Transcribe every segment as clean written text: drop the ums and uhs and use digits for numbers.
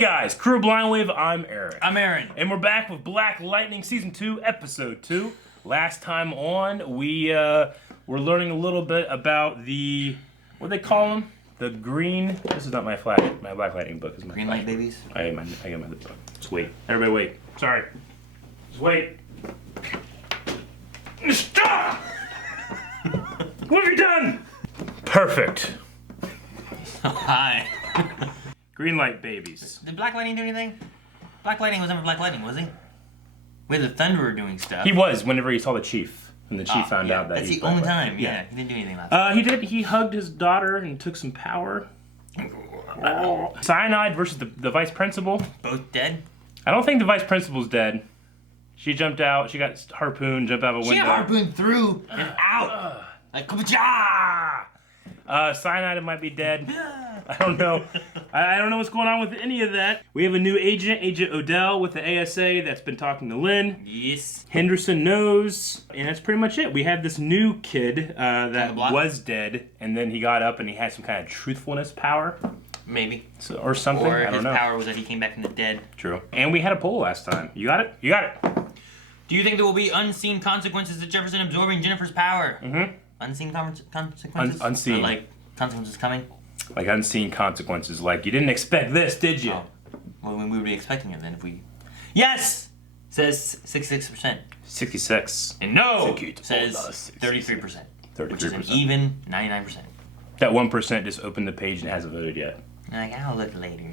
guys, Crew Blind Wave, I'm Eric. I'm Aaron. And we're back with Black Lightning Season 2, Episode 2. Last time on, we were learning a little bit about the, what do they call them? The green, this is not my flag, my Black Lightning book. Is my green light babies? I got my book. Just wait. Everybody wait. Sorry. Just wait. Stop! What have you done? Perfect. Hi. Green light babies. Did Black Lightning do anything? Black Lightning was never Black Lightning, was he? We had the Thunderer doing stuff. He was whenever he saw the chief. And the chief found out that that's he the only time. Yeah, he didn't do anything last time. He did. He hugged his daughter and took some power. Cyanide versus the vice principal. Both dead? I don't think the vice principal's dead. She jumped out. She got harpooned, jumped out of a window. She harpooned through and out. Like, kubacha! Cyanide might be dead. I don't know. I don't know what's going on with any of that. We have a new agent, Agent Odell with the ASA that's been talking to Lynn. Yes. Henderson knows, and that's pretty much it. We have this new kid that was dead, and then he got up and he had some kind of truthfulness power. Maybe. So, or something, or I don't know. his power was that he came back from the dead. True. And we had a poll last time. You got it? You got it. Do you think there will be unseen consequences to Jefferson absorbing Jennifer's power? Mm-hmm. Unseen consequences? Unseen. Or like consequences coming? Like unseen consequences. Like, you didn't expect this, did you? Oh. Well, we would be expecting it then if we... Yes! Says 66%. 66. And no! Execute. Says 33%. 33%. Which is an even 99%. That 1% just opened the page and hasn't voted yet. Like, I'll look later.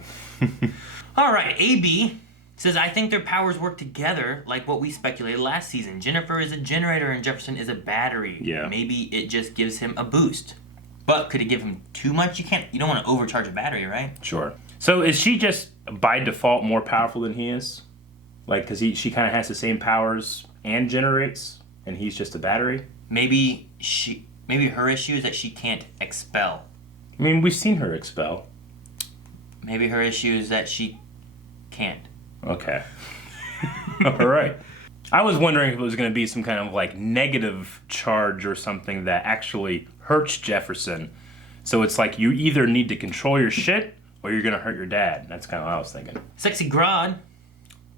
Alright, AB says, I think their powers work together like what we speculated last season. Jennifer is a generator and Jefferson is a battery. Yeah. Maybe it just gives him a boost. But could it give him too much? You don't want to overcharge a battery, right? Sure. So is she just by default more powerful than he is? Like, because she kind of has the same powers and generates, and he's just a battery? Maybe her issue is that she can't expel. I mean, we've seen her expel. Maybe her issue is that she can't. Okay. All right. I was wondering if it was going to be some kind of like negative charge or something that actually hurts Jefferson. So it's like you either need to control your shit or you're going to hurt your dad. That's kind of what I was thinking. Sexy Grodd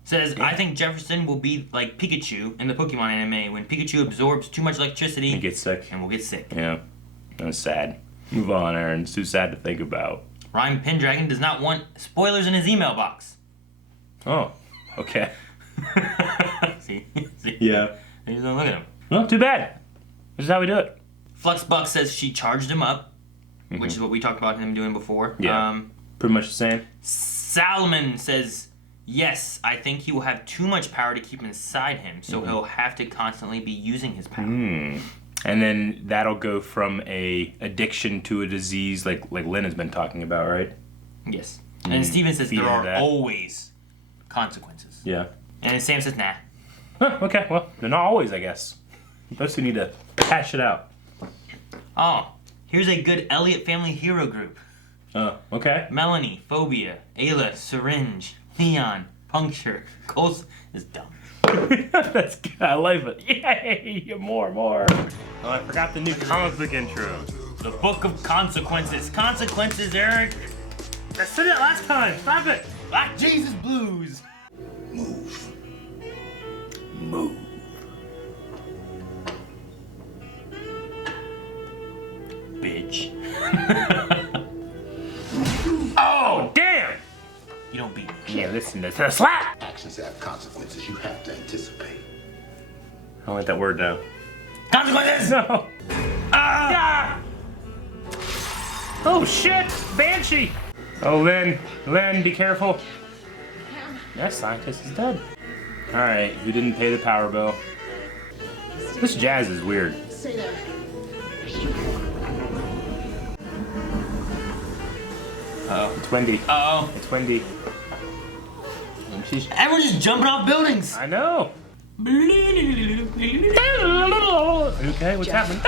says, I think Jefferson will be like Pikachu in the Pokemon anime when Pikachu absorbs too much electricity. And gets sick. And will get sick. Yeah. That's sad. Move on, Aaron. It's too sad to think about. Rhyme Pendragon does not want spoilers in his email box. Oh, okay. See? Yeah. You don't look at him. Well, too bad. This is how we do it. Fluxbuck says she charged him up, which is what we talked about him doing before. Yeah. Pretty much the same. Salomon says, yes, I think he will have too much power to keep inside him, so he'll have to constantly be using his power. And then that'll go from a addiction to a disease like Lynn has been talking about, right? Yes. And Steven says there are always consequences. Yeah. And Sam says, nah. Huh, okay, well, they're not always, I guess. Those who need to hash it out. Oh, here's a good Elliott family hero group. Okay. Melanie, Phobia, Ayla, Syringe, Leon, Puncture, Coles is dumb. That's good. I like it. Yay! More. Oh, I forgot the new comic book intro. The Book of Consequences. Consequences, Eric. I said it last time. Stop it. Black Jesus Blues. Move. Bitch. Oh, damn! You don't beat me. Yeah, listen to the slap! Actions have consequences you have to anticipate. I don't like that word, though. Consequences! No! Ah! Oh, shit! Banshee! Oh, Lynn, be careful. That scientist is dead. Alright, you didn't pay the power bill. This jazz is weird. Stay there. Uh-oh. It's windy. Uh-oh. It's windy. Everyone's just jumping off buildings. I know. Okay, what's happening?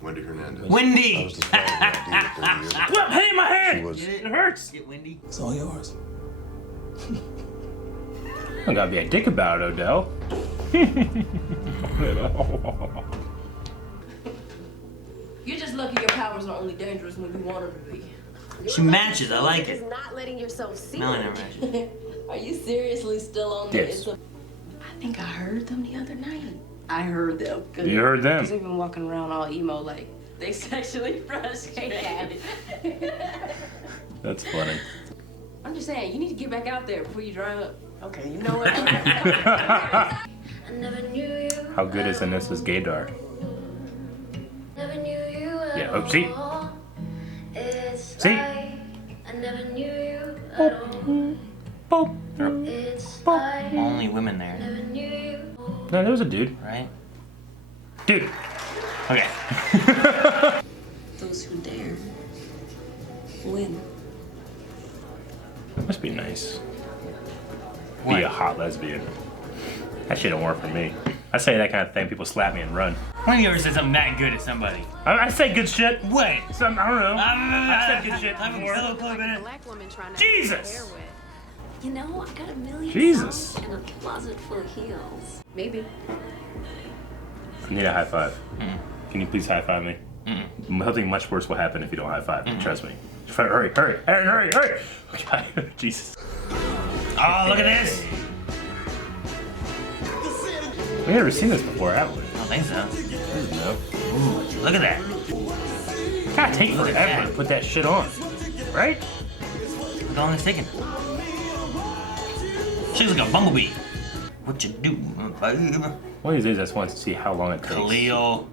Wendy Hernandez. Windy. I was describing that idea 30 years ago. What? Hey, my hand! She was- It hurts. Get windy. It's all yours. Don't gotta be a dick about it, Odell. You're just lucky your powers are only dangerous when you want them to be. She matches. I like Is it. not letting yourself see. No, I never matches. Are you seriously still on Yes. I think I heard them the other night. I heard them. Good. You heard them. They've been walking around all emo like they sexually frustrated. That's funny. I'm just saying, you need to get back out there before you dry up. Okay, you know what? How good is in this is Gaydar? Yeah, oh, see? See? Boop. Boop. Only women there, No, there was a dude. right? Dude. Okay. Those who dare win. Must be nice. What? Be a hot lesbian. That shit don't work for me. I say that kind of thing, people slap me and run. When have you ever said something that good to somebody? I say good shit. Wait. Some, I don't know. I said good shit I'm before. so close, man. Black woman trying to Jesus! hair wet. You know, I got a million Jesus. songs and a closet full of heels. Maybe. I need a high five. Can you please high five me? Something much worse will happen if you don't high five me. Trust me. Hurry, hurry, hurry, hurry, hurry! Okay. Jesus. Oh, look at this. We've never seen this before, have we? I don't think so. No. Ooh, look at that. Gotta take Look at forever that. to put that shit on. Right? Look how long it's taking. She looks like a bumblebee. What you do, babe? One of these days I just want to see how long it takes. Khalil.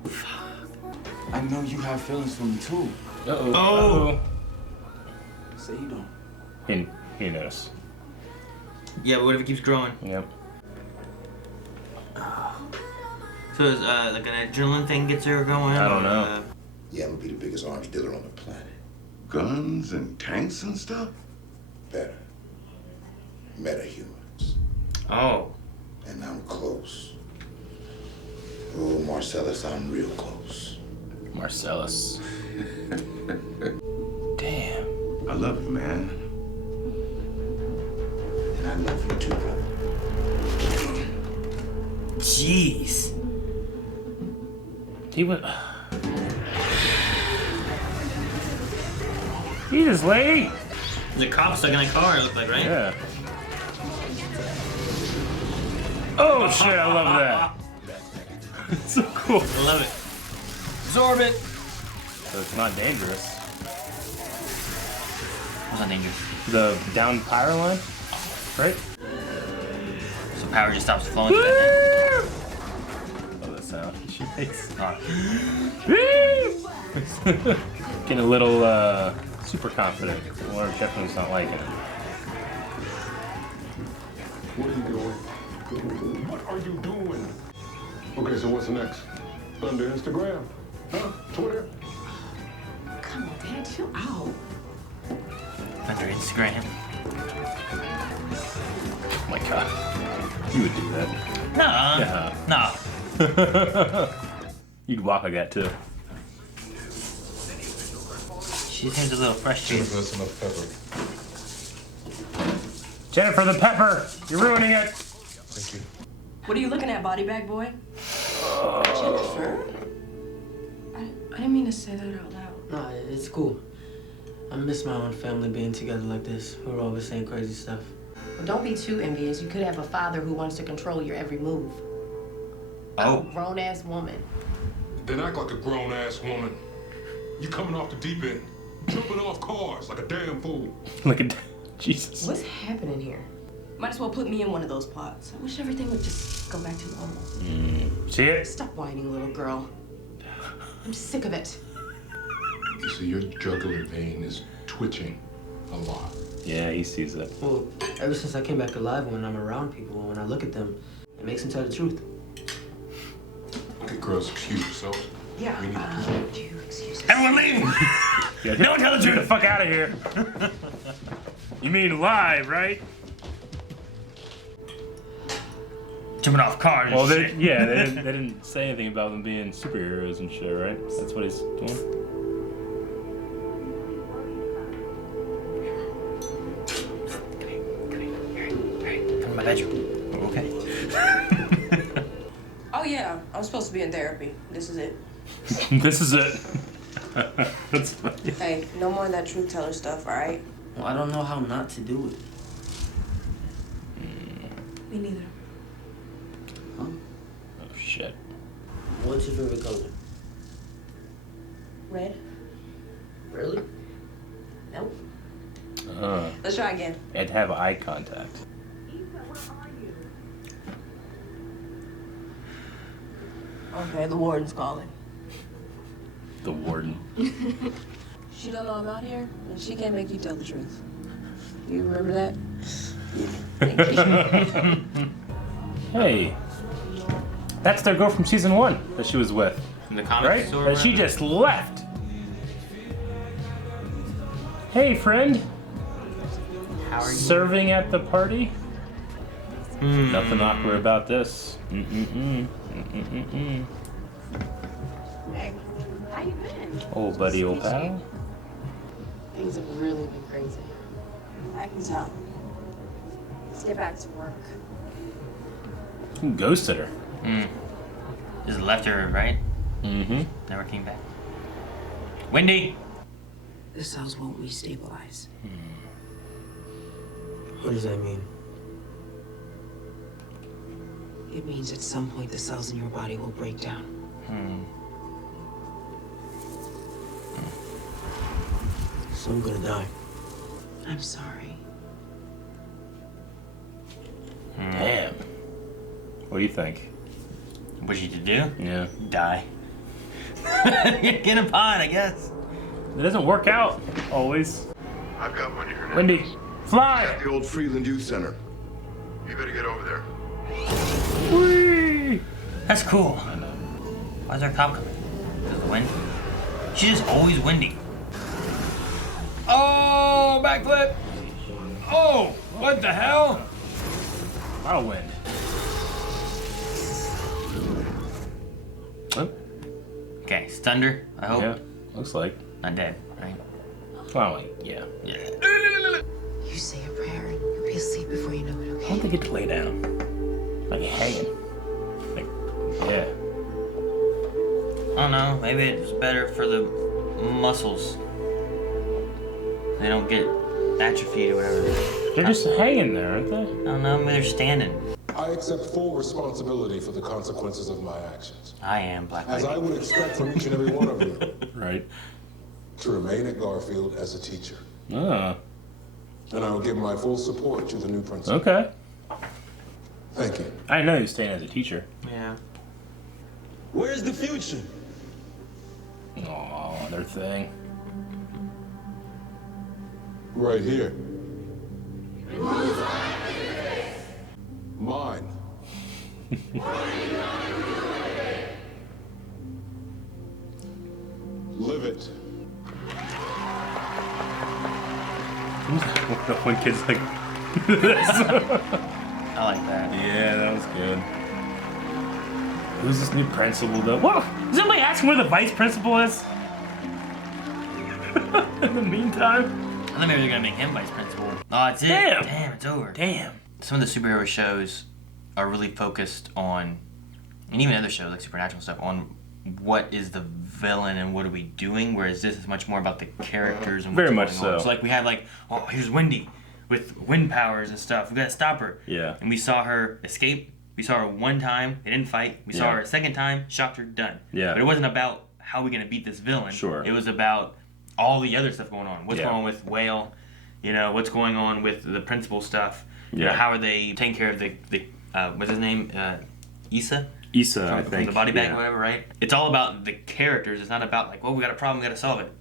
I know you have feelings for me too. Uh-oh. Oh. Say you don't. He knows. Yeah, but what if it keeps growing? Yep. So it's like an adrenaline thing gets her going? I don't or, know. Yeah, I'm gonna be the biggest arms dealer on the planet. Guns and tanks and stuff? Better. Metahumans. Oh. And I'm close. Oh, Marcellus, I'm real close. Marcellus. Damn. I love you, man. And I love you too, brother. Jeez. He went. Jesus, lady. The cop stuck in a car, it looked like, right? Yeah. Oh shit! I love that. It's so cool. I love it. Absorb it. So it's not dangerous. What's not dangerous? The down power line, right? So power just stops flowing through that thing. Oh, that sound she makes. Oh. Getting a little super confident. Or Jeffrey's not liking it. What are you doing? What are you doing? Okay, so what's next? Under Instagram? Huh? Twitter? Come on, Dad, chill out. Under Instagram. Oh my god. You would do that. No. Yeah. No. You'd walk like that too. She seems a little frustrated. That's enough pepper. Jennifer the Pepper! You're ruining it! Thank you. What are you looking at, body bag boy? Jennifer? I didn't mean to say that out loud. Nah, it's cool. I miss my own family being together like this. We were always saying crazy stuff. Well, don't be too envious. You could have a father who wants to control your every move. Oh. A grown-ass woman. Then act like a grown-ass woman. You coming off the deep end, jumping off cars like a damn fool. Look at Jesus. What's happening here? Might as well put me in one of those pots. I wish everything would just go back to normal. See it? Stop whining, little girl. I'm sick of it. You see, your jugular vein is twitching a lot. Yeah, he sees it. Well, ever since I came back alive, when I'm around people, when I look at them, it makes them tell the truth. Okay, girls, excuse yourselves. Yeah, We need to Do you excuse us? Everyone leave! Yeah, Don't tell the get truth. the fuck out of here. You mean live, right? Jumping off cars Well, and they, shit. yeah, they didn't say anything about them being superheroes and shit, right? That's what he's doing. Come to my bedroom. Okay. Oh yeah, I'm supposed to be in therapy. This is it. This is it. That's funny. Hey, no more of that truth teller stuff, all right? Well, I don't know how not to do it. Me neither. Oh shit. What's your favorite color? Red? Really? Nope. Let's try again. And have eye contact. Okay, the warden's calling. The warden. She don't know I'm out here, and she can't make you tell the truth. You remember that? Thank you. Hey. That's their girl from season 1 that she was with. In the comic Right? store. That she just left. Hey, friend. How are you? Serving at the party? Nothing awkward about this. Mm-mm-mm. Mm-mm-mm. Hey, how you been? Old buddy, old pal. Things have really been crazy. I can tell. Let's get back to work. Who ghosted her? Just left her, right? Mm-hmm. Never came back. Wendy! The cells won't restabilize. What does that mean? It means at some point the cells in your body will break down. So I'm gonna die. I'm sorry. Damn. What do you think? What you to do? Yeah. Die. Get a pod, I guess. It doesn't work out, always. I've got one here now. Wendy, fly! At the old Freeland Youth Center. You better get over there. Whee! That's cool. Why's our cop coming? Is it wind? She's just always windy. Oh, backflip! Oh, what the hell? I'll win. Oh, Okay, stunned her, I hope. yeah, looks like. Not dead, right? Well, like, yeah. Yeah. You say a prayer and you'll be asleep before you know it, I okay? don't think get to lay down. Like hanging. Like, yeah. I don't know, maybe it's better for the muscles. They don't get atrophied or whatever. They're just hanging there, aren't they? I don't know, maybe they're standing. I accept full responsibility for the consequences of my actions. I am Black As I Lady. would expect from each and every one of you, Right. to remain at Garfield as a teacher. Ah, And I will give my full support to the new principal. okay. Thank you. I didn't know you were staying as a teacher. Yeah. Where's the future? Aw, their thing. Right here. Mine. Live it. One kid's like this. I like that. Yeah, that was good. Who's this new principal though? Whoa! Is anybody asking where the vice principal is? In the meantime? I thought maybe they're gonna make him vice principal. Oh, it's it. Damn. Damn, it's over. Damn. Some of the superhero shows are really focused on, and even other shows like Supernatural stuff, on what is the villain and what are we doing, whereas this is much more about the characters and what's Very much going on. so. So like we had like, oh, here's Wendy with wind powers and stuff. We gotta stop her. Yeah. And we saw her escape. We saw her one time. They didn't fight. We saw Yeah. her a second time. Shocked her. Done. Yeah. But it wasn't about how we gonna beat this villain. Sure. It was about all the other stuff going on. What's Yeah. going on with Whale? You know, what's going on with the principal stuff? You know, Yeah. how are they taking care of the what's his name? Issa? Issa, I From think. the body bag yeah. or whatever, right? It's all about the characters. It's not about like, well, we got a problem, we got to solve it.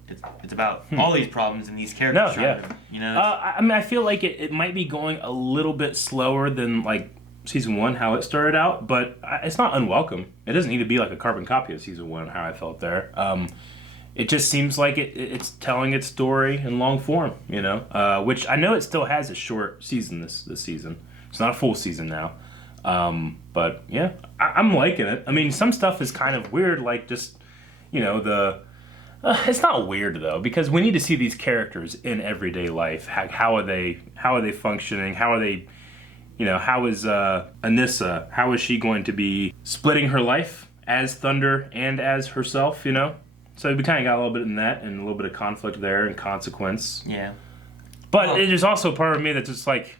It's about all these problems and these characters. No, yeah. You know. I mean, I feel like it might be going a little bit slower than like season 1, how it started out, but it's not unwelcome. It doesn't need to be like a carbon copy of season 1, how I felt there. It just seems like it's telling its story in long form, you know, which I know it still has a short season this season. It's not a full season now. But yeah, I'm liking it. I mean, some stuff is kind of weird, like just, you know, it's not weird though, because we need to see these characters in everyday life. How are they functioning? How are they, you know, how is Anissa, how is she going to be splitting her life as Thunder and as herself, you know? So we kind of got a little bit in that, and a little bit of conflict there, and consequence. Yeah. But there's also part of me that's just like,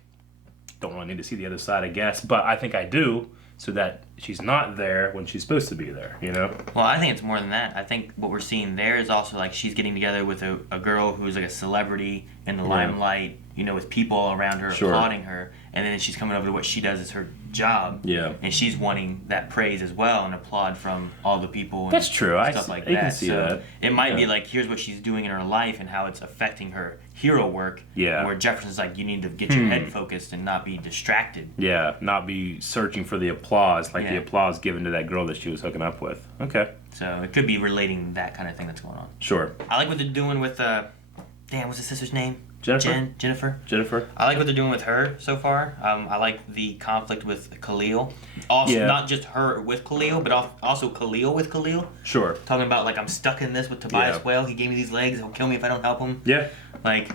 don't really need to see the other side, I guess. But I think I do, so that she's not there when she's supposed to be there, you know? Well, I think it's more than that. I think what we're seeing there is also like she's getting together with a girl who's like a celebrity in the limelight, you know, with people all around her applauding her, and then she's coming over to what she does as her job. Yeah. And she's wanting that praise as well and applaud from all the people. And That's true. Stuff like that. You can see that. It might be like, here's what she's doing in her life and how it's affecting her hero work. Yeah. Where Jefferson's like, you need to get your head focused and not be distracted. Yeah, not be searching for the applause, like the applause given to that girl that she was hooking up with. Okay. So it could be relating that kind of thing that's going on. Sure. I like what they're doing with, what's his sister's name? Jennifer. Jennifer. I like what they're doing with her so far. I like the conflict with Khalil. Also, not just her with Khalil, but also Khalil with Khalil. Sure. Talking about, like, I'm stuck in this with Tobias Whale. He gave me these legs. He'll kill me if I don't help him. Yeah. Like,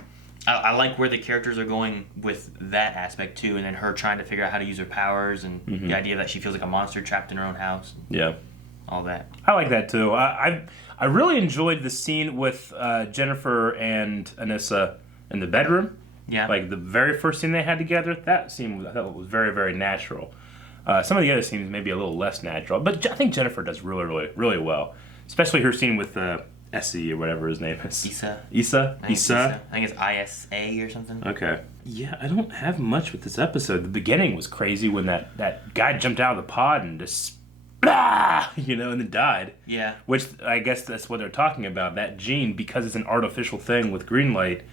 I like where the characters are going with that aspect, too. And then her trying to figure out how to use her powers and the idea that she feels like a monster trapped in her own house. Yeah. All that. I like that, too. I really enjoyed the scene with Jennifer and Anissa in the bedroom. Yeah. Like the very first scene they had together, that scene I thought was very, very natural. Some of the other scenes maybe a little less natural, but I think Jennifer does really, really, really well. Especially her scene with Essie or whatever his name is. Issa. I think it's ISA or something. Okay. Yeah, I don't have much with this episode. The beginning was crazy when that guy jumped out of the pod and just and then died. Yeah. Which I guess that's what they're talking about. That gene, because it's an artificial thing with green light,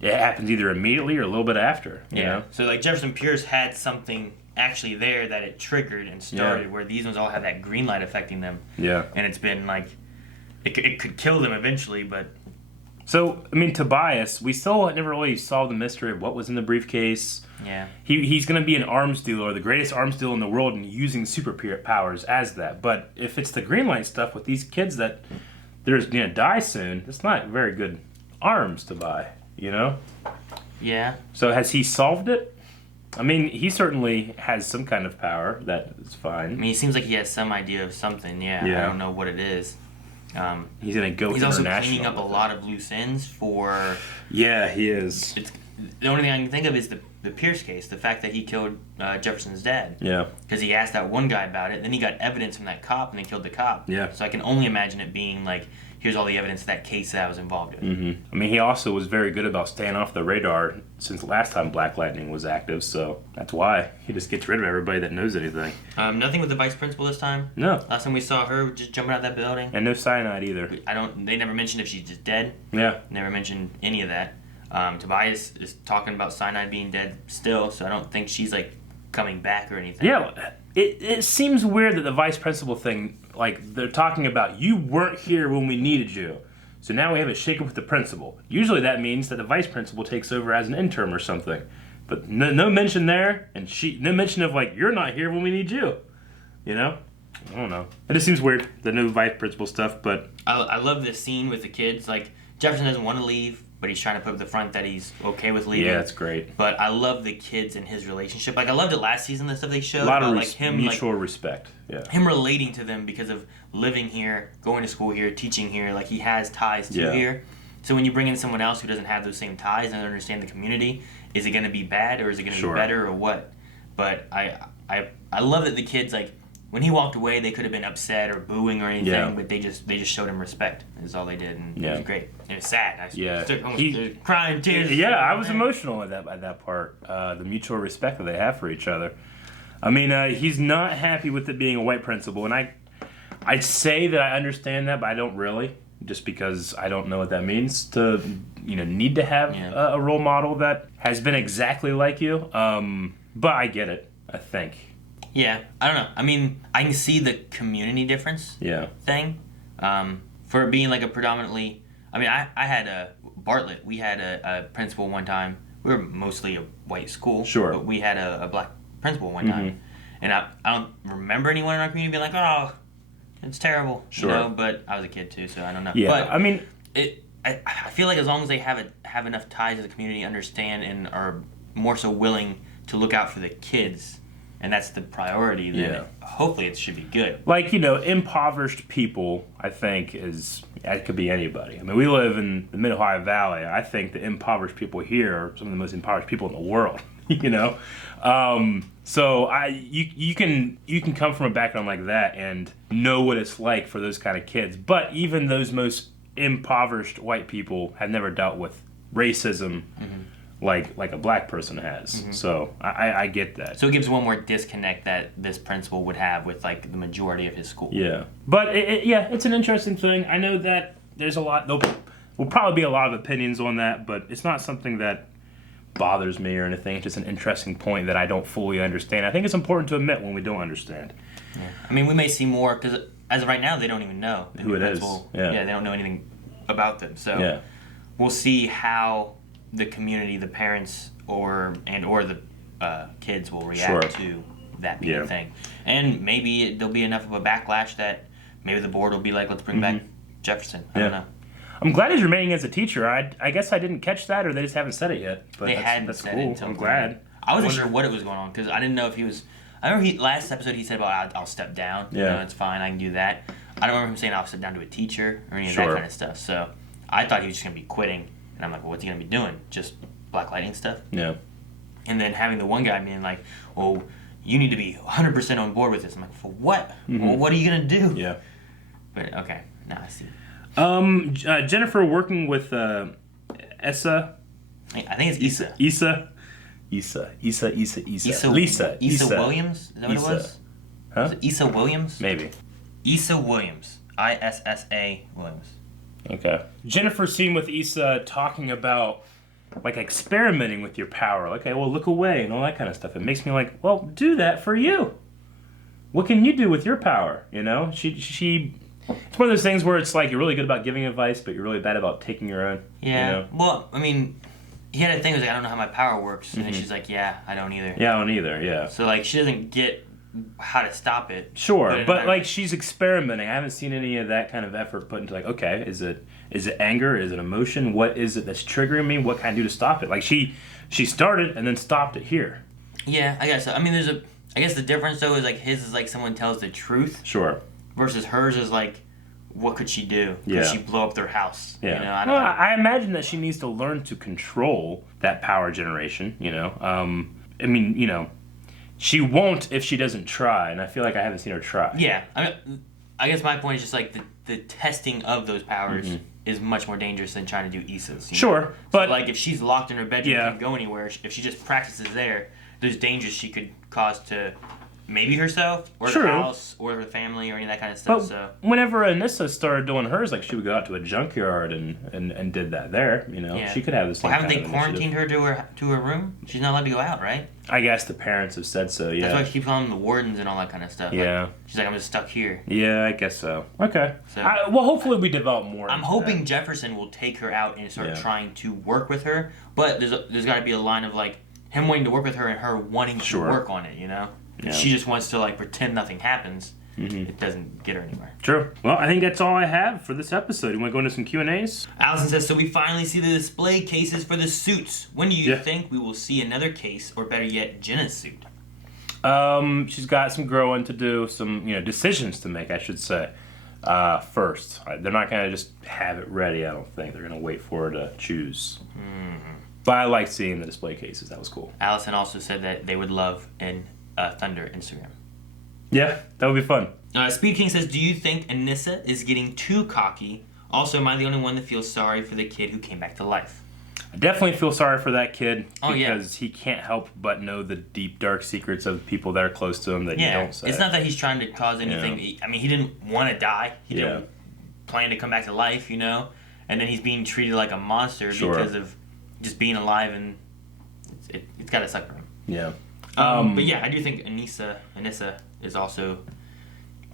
it happens either immediately or a little bit after. You know? So like Jefferson Pierce had something actually there that it triggered and started, where these ones all have that green light affecting them. Yeah. And it's been like, it could kill them eventually, but. So, I mean, Tobias, we still never really solved the mystery of what was in the briefcase. Yeah. He's going to be an arms dealer, the greatest arms dealer in the world, and using superpowers as that. But if it's the green light stuff with these kids that they're going to die soon, it's not very good arms to buy, you know? Yeah. So has he solved it? I mean, he certainly has some kind of power. That is fine. I mean, he seems like he has some idea of something, I don't know what it is. He's going to go He's international. also cleaning up a lot of loose ends for... Yeah, he is. The only thing I can think of is the Pierce case, the fact that he killed Jefferson's dad. Yeah. Because he asked that one guy about it, then he got evidence from that cop, and then killed the cop. Yeah. So I can only imagine it being like, here's all the evidence of that case that I was involved in. Mm-hmm. I mean, he also was very good about staying off the radar since the last time Black Lightning was active, so that's why he just gets rid of everybody that knows anything. Nothing with the vice principal this time? No. Last time we saw her just jumping out of that building? And no cyanide either. They never mentioned if she's just dead. Yeah. Never mentioned any of that. Tobias is talking about cyanide being dead still, so I don't think she's like coming back or anything. Yeah, it seems weird that the vice principal thing, like they're talking about you weren't here when we needed you, so now we have a shakeup with the principal. Usually that means that the vice principal takes over as an intern or something, but no mention there, and no mention of like you're not here when we need you. You know, I don't know. It just seems weird, the new vice principal stuff. But I love this scene with the kids. Like Jefferson doesn't want to leave, but he's trying to put up the front that he's okay with leaving. Yeah, it's great. But I love the kids and his relationship. Like I loved it last season, the stuff they showed. A lot of like him, mutual respect. Yeah. Him relating to them because of living here, going to school here, teaching here. Like he has ties to here. So when you bring in someone else who doesn't have those same ties and understand the community, is it going to be bad or is it going to be better or what? But I love that the kids, like when he walked away, they could have been upset or booing or anything, but they just showed him respect. Is all they did, and it was great. It was sad. I crying tears. Yeah, I was emotional at that part. The mutual respect that they have for each other. I mean, he's not happy with it being a white principal, and I'd say that I understand that, but I don't really, just because I don't know what that means to need to have a role model that has been exactly like you. But I get it. I think. Yeah, I don't know. I mean, I can see the community difference thing. For it being like a predominantly... I mean, I had a... Bartlett, we had a principal one time. We were mostly a white school. Sure. But we had a black principal one time. And I don't remember anyone in our community being like, oh, it's terrible. Sure. You know? But I was a kid too, so I don't know. Yeah, but I mean... I feel like as long as they have enough ties to the community, understand, and are more so willing to look out for the kids, and that's the priority, then hopefully it should be good. Like, you know, impoverished people, I think, it could be anybody. I mean, we live in the Mid-Ohio Valley. I think the impoverished people here are some of the most impoverished people in the world, you know? So you can come from a background like that and know what it's like for those kind of kids. But even those most impoverished white people have never dealt with racism like a black person has. So I get that. So it gives one more disconnect that this principal would have with like the majority of his school. Yeah, but it's an interesting thing. I know that there's a lot. There will probably be a lot of opinions on that, but it's not something that bothers me or anything. It's just an interesting point that I don't fully understand. I think it's important to admit when we don't understand. Yeah. I mean, we may see more because as of right now, they don't even know who it is. Yeah, they don't know anything about them. So we'll see how the community, the parents, or the kids will react to that being a thing. And maybe there'll be enough of a backlash that maybe the board will be like, let's bring back Jefferson. I don't know. I'm glad he's remaining as a teacher. I guess I didn't catch that, or they just haven't said it yet. But they hadn't that's said cool. it until I'm glad. I wasn't sure what it was going on because I didn't know if he was. I remember last episode he said about I'll step down. Yeah, you know, it's fine. I can do that. I don't remember him saying I'll step down to a teacher or any of that kind of stuff. So I thought he was just gonna be quitting, and I'm like, well, what's he gonna be doing? Just Black Lightning stuff? Yeah. And then having the one guy being like, well, you need to be 100% on board with this. I'm like, for what? Well, what are you gonna do? Yeah. But okay, now I see. Jennifer working with Issa. I think it's Issa. Issa Williams? Is that what it was? Huh? Was it Issa Williams? Maybe. Issa Williams. ISSA Williams. Okay. Jennifer seen with Issa talking about like experimenting with your power. Like, okay, well, look away and all that kind of stuff. It makes me like, well, do that for you. What can you do with your power? You know, she. It's one of those things where it's like you're really good about giving advice, but you're really bad about taking your own. Yeah. You know? Well, I mean, he had a thing. He was like, I don't know how my power works, and then she's like, yeah, I don't either. Yeah, I don't either. Yeah. So like, she doesn't get how to stop it. Sure, but like she's experimenting. I haven't seen any of that kind of effort put into like, okay, is it anger? Is it emotion? What is it that's triggering me? What can I do to stop it? Like she started and then stopped it here. Yeah, I guess so. I mean, I guess the difference though is like his is like someone tells the truth. Sure. Versus hers is like, what could she do? Yeah. Could she blow up their house? Yeah. You know, I imagine that she needs to learn to control that power generation. You know, I mean, you know, she won't if she doesn't try, and I feel like I haven't seen her try. Yeah, I guess my point is just like the testing of those powers is much more dangerous than trying to do Issa's. Sure, but so like if she's locked in her bedroom, can't go anywhere. If she just practices there, there's dangers she could cause to maybe herself or the house or her family or any of that kind of stuff. But so whenever Anissa started doing hers, like she would go out to a junkyard and did that there. You know, she could have the same. Well, haven't kind they of quarantined her to her room? She's not allowed to go out, right? I guess the parents have said so. Yeah. That's why she keeps calling them the wardens and all that kind of stuff. Yeah. Like, she's like, I'm just stuck here. Yeah, I guess so. Okay. So, well, hopefully we develop more. I'm hoping Jefferson will take her out and start trying to work with her. But there's got to be a line of like him wanting to work with her and her wanting to work on it. You know. Yeah. She just wants to like pretend nothing happens. It doesn't get her anywhere. True. Well, I think that's all I have for this episode. You want to go into some Q&As? Allison says, so we finally see the display cases for the suits. When do you think we will see another case, or better yet, Jenna's suit? She's got some growing to do, some decisions to make, I should say. First, they're not going to just have it ready. I don't think they're going to wait for her to choose. But I like seeing the display cases. That was cool. Allison also said that they would love an Thunder Instagram. Yeah, that would be fun. Speed King says, do you think Anissa is getting too cocky? Also, am I the only one that feels sorry for the kid who came back to life? I definitely feel sorry for that kid because he can't help but know the deep, dark secrets of people that are close to him that you don't say. It's not that he's trying to cause anything. Yeah. I mean, he didn't want to die. He didn't plan to come back to life, And then he's being treated like a monster because of just being alive, and it's got to suck for him. Yeah. But yeah, I do think Anissa is also...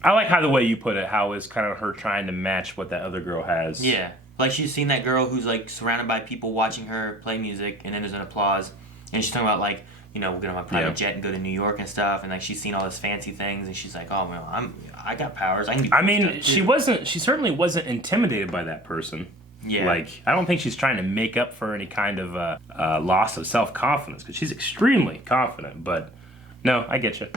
I like how the way you put it, how it's kind of her trying to match what that other girl has. Yeah. Like she's seen that girl who's like surrounded by people watching her play music, and then there's an applause, and she's talking about like, we'll get on my private jet and go to New York and stuff, and like she's seen all these fancy things, and she's like, oh well, I got powers. I can do stuff too. She certainly wasn't intimidated by that person. Yeah. Like, I don't think she's trying to make up for any kind of loss of self-confidence, because she's extremely confident, but No, I get you.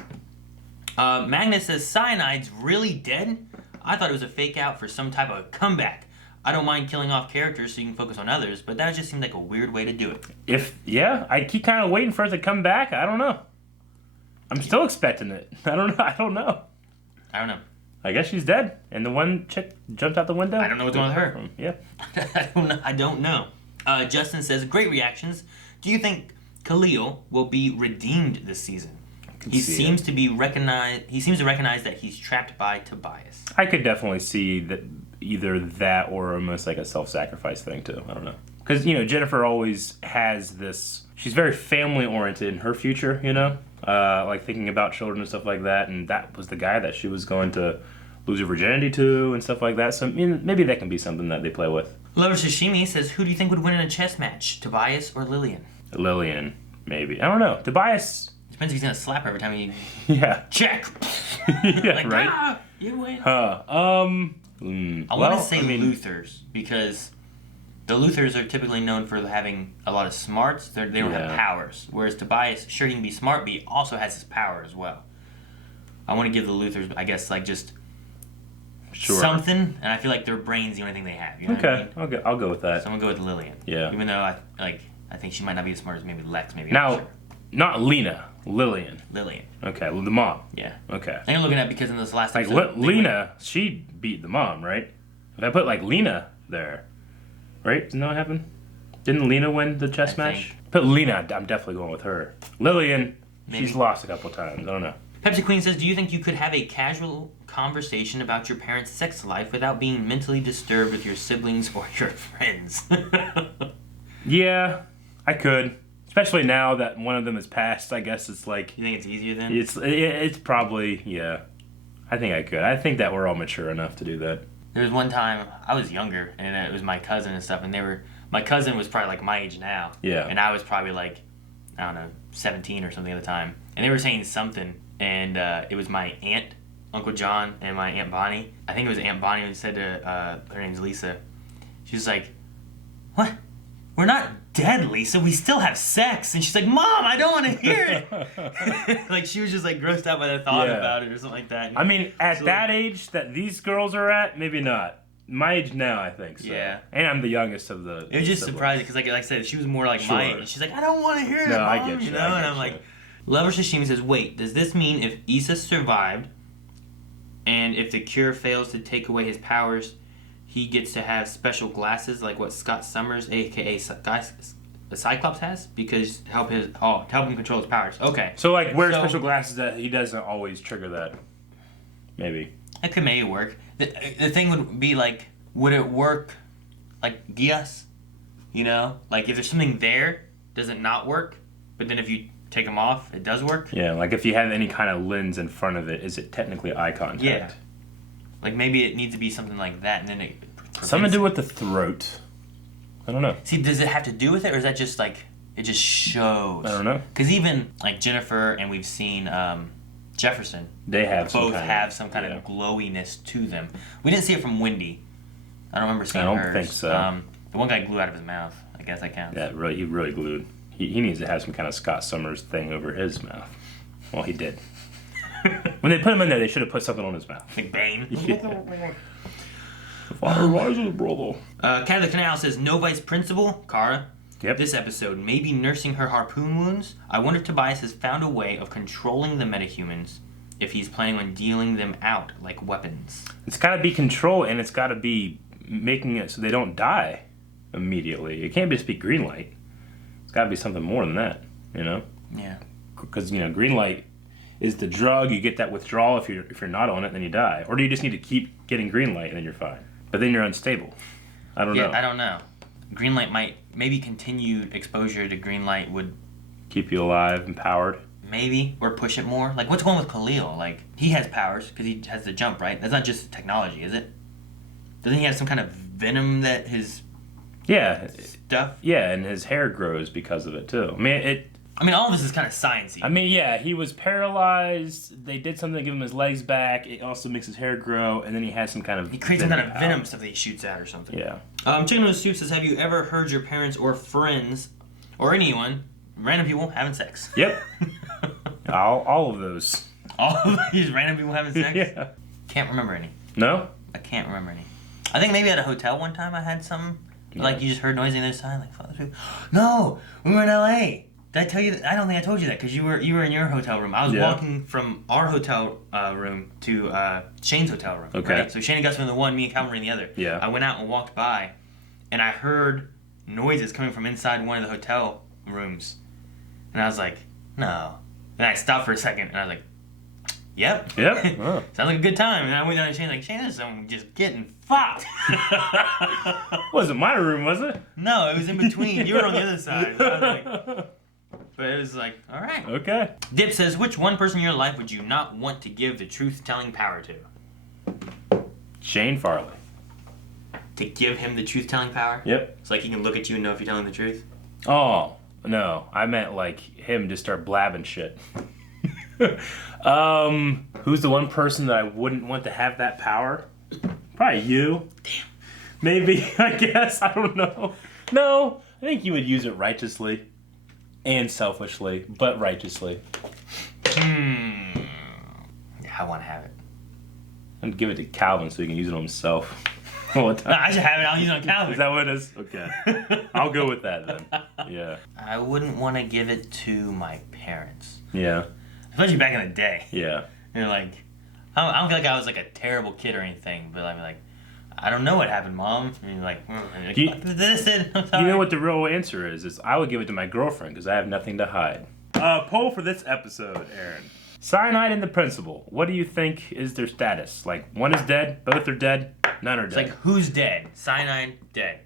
Magnus says Cyanide's really dead? I thought it was a fake out for some type of comeback. I don't mind killing off characters so you can focus on others, but that just seemed like a weird way to do it. I keep kind of waiting for it to come back. I don't know. I'm still expecting it. I don't know. I guess she's dead, and the one chick jumped out the window. I don't know what's going on with her. Yeah. I don't know. Justin says, great reactions. Do you think Khalil will be redeemed this season? He seems to recognize that he's trapped by Tobias. I could definitely see that, either that or almost like a self-sacrifice thing too. I don't know. Because, Jennifer always has this, she's very family-oriented in her future, like thinking about children and stuff like that, and that was the guy that she was going to lose her virginity to and stuff like that. So maybe that can be something that they play with. Lover Sashimi says, who do you think would win in a chess match, Tobias or Lillian? Lillian, maybe. I don't know. Tobias... Depends if he's going to slap her every time he... Yeah. Check! Yeah, like, right? You win. I want to say Luthers, because the Luthers are typically known for having a lot of smarts. They don't have powers. Whereas Tobias, sure, he can be smart, but he also has his power as well. I want to give the Luthers, I guess, like just something, and I feel like their brain's the only thing they have. You know what I mean? I'll go with that. So I'm going to go with Lillian. Yeah. Even though I think she might not be as smart as maybe Lex. Maybe. Now, not Lena. Lillian. Okay, the mom. Yeah. Okay. I'm looking at because in this last episode... Like, Lena, she beat the mom, right? If I put, like, Lena there, right? Didn't that happen? Didn't Lena win the chess match? Put Lena, I'm definitely going with her. Lillian, she's lost a couple times. I don't know. Pepsi Queen says, do you think you could have a casual conversation about your parents' sex life without being mentally disturbed with your siblings or your friends? Yeah, I could. Especially now that one of them is passed, I guess it's like... You think it's easier then? It's probably, yeah. I think I could. I think that we're all mature enough to do that. There was one time, I was younger, and it was my cousin and stuff, and my cousin was probably like my age now. Yeah. And I was probably like, I don't know, 17 or something at the time. And they were saying something, and it was my aunt, Uncle John, and my Aunt Bonnie. I think it was Aunt Bonnie who said to, her name's Lisa, she was like, what? We're not dead, Lisa. We still have sex. And she's like, Mom, I don't want to hear it. Like, she was just, like, grossed out by the thought about it or something like that. I mean, at that age that these girls are at, maybe not. My age now, I think so. Yeah. And I'm the youngest of the It was just siblings. surprising because, like I said, she was more like my age. And she's like, I don't want to hear it, No, Mom. I get you. And I'm like, Lover Sashimi says, wait, does this mean if Issa survived and if the cure fails to take away his powers, he gets to have special glasses like what Scott Summers, a.k.a. the Cyclops, has? Because to help him control his powers. Okay. So, like, wear special glasses that he doesn't always trigger that. Maybe. That could maybe work. The thing would be, like, would it work like Gias? You know? Like, if there's something there, does it not work? But then if you take them off, it does work? Yeah, like if you have any kind of lens in front of it, is it technically eye contact? Yeah. Like, maybe it needs to be something like that, and then it... Something to do with the throat. I don't know. See, does it have to do with it, or is that just, like, it just shows? I don't know. Because even, like, Jennifer and we've seen Jefferson... They have both have some kind of glowiness to them. We didn't see it from Wendy. I don't remember seeing hers. I don't think so. The one guy glue out of his mouth. I guess that counts. Yeah, really, he really glued. He needs to have some kind of Scott Summers thing over his mouth. Well, he did. When they put him in there, they should have put something on his mouth. McBain. Yeah. Father, why is it brother? Cat of the Canal says, no vice principal, Kara. Yep. This episode may be nursing her harpoon wounds. I wonder if Tobias has found a way of controlling the metahumans if he's planning on dealing them out like weapons. It's got to be control, and it's got to be making it so they don't die immediately. It can't just be green light. It's got to be something more than that, you know? Yeah. Because, you know, green light is the drug. You get that withdrawal. If you're not on it, then you die. Or do you just need to keep getting green light and then you're fine? But then you're unstable. I don't know. I don't know. Green light maybe continued exposure to green light would keep you alive, empowered. Maybe, or push it more. Like, what's going on with Khalil? Like, he has powers because he has the jump, right? That's not just technology, is it? Doesn't he have some kind of venom that his stuff? Yeah, and his hair grows because of it too. I mean, all of this is kind of sciencey. I mean, yeah, he was paralyzed. They did something to give him his legs back. It also makes his hair grow, and then he has some kind of... He creates some kind of venom stuff that he shoots at or something. Yeah. Chicken Nose Soup says, have you ever heard your parents or friends, or anyone, random people, having sex? Yep. All of those. All of these random people having sex? Yeah. Can't remember any. No? I can't remember any. I think maybe at a hotel one time I had something. Like you just heard noise on the other side. Like, fuck, no, we were in LA. Did I tell you that? I don't think I told you that because you were in your hotel room. I was walking from our hotel room to Shane's hotel room. Okay. Right? So Shane and Gus were in the one, me and Calvin were in the other. Yeah. I went out and walked by, and I heard noises coming from inside one of the hotel rooms, and I was like, no. And I stopped for a second, and I was like, yep. Yep. Oh. Sounds like a good time. And I went down to Shane like, Shane, this is someone just getting fucked. Wasn't my room, was it? No, it was in between. You were on the other side. So I was like, but it was like, all right. Okay. Dip says, which one person in your life would you not want to give the truth-telling power to? Shane Farley. To give him the truth-telling power? Yep. It's like he can look at you and know if you're telling the truth? Oh, no. I meant like him just start blabbing shit. Who's the one person that I wouldn't want to have that power? Probably you. Damn. Maybe, I guess. I don't know. No, I think you would use it righteously and selfishly, but righteously. Yeah, I want to have it. I'd give it to Calvin so he can use it on himself. All the time. I should have it. I'll use it on Calvin. Is that what it is? Okay. I'll go with that then. Yeah. I wouldn't want to give it to my parents. Yeah. Especially back in the day. Yeah. You're like, I don't feel like I was like a terrible kid or anything, but I'm like, I don't know what happened, Mom. And you're like, this did. I'm sorry. You know what the real answer is I would give it to my girlfriend because I have nothing to hide. Poll for this episode, Aaron. Cyanide and the principal. What do you think is their status? Like, one is dead, both are dead, none are It's dead. like, who's dead? Cyanide, dead.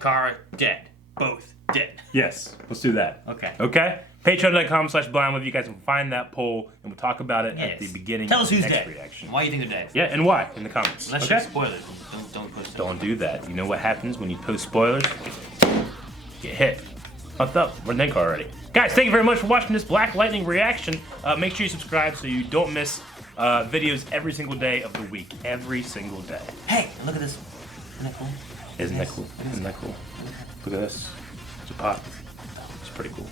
Kara, dead. Both dead. Yes, let's do that. Okay. Okay? Patreon.com/blindwave. You guys can find that poll, and we'll talk about it at the beginning Tell of us the who's next dead. reaction. Why you think they're dead? Yeah, and why in the comments. Unless okay? you spoil it. Don't post it. Don't do that. You know what happens when you post spoilers? Get hit. Fucked up. We're in Think already. Guys, thank you very much for watching this Black Lightning reaction. Make sure you subscribe so you don't miss videos every single day of the week. Every single day. Hey, look at this. Isn't that cool? Isn't that cool? Isn't that cool? Look at this. It's a pot. It's pretty cool.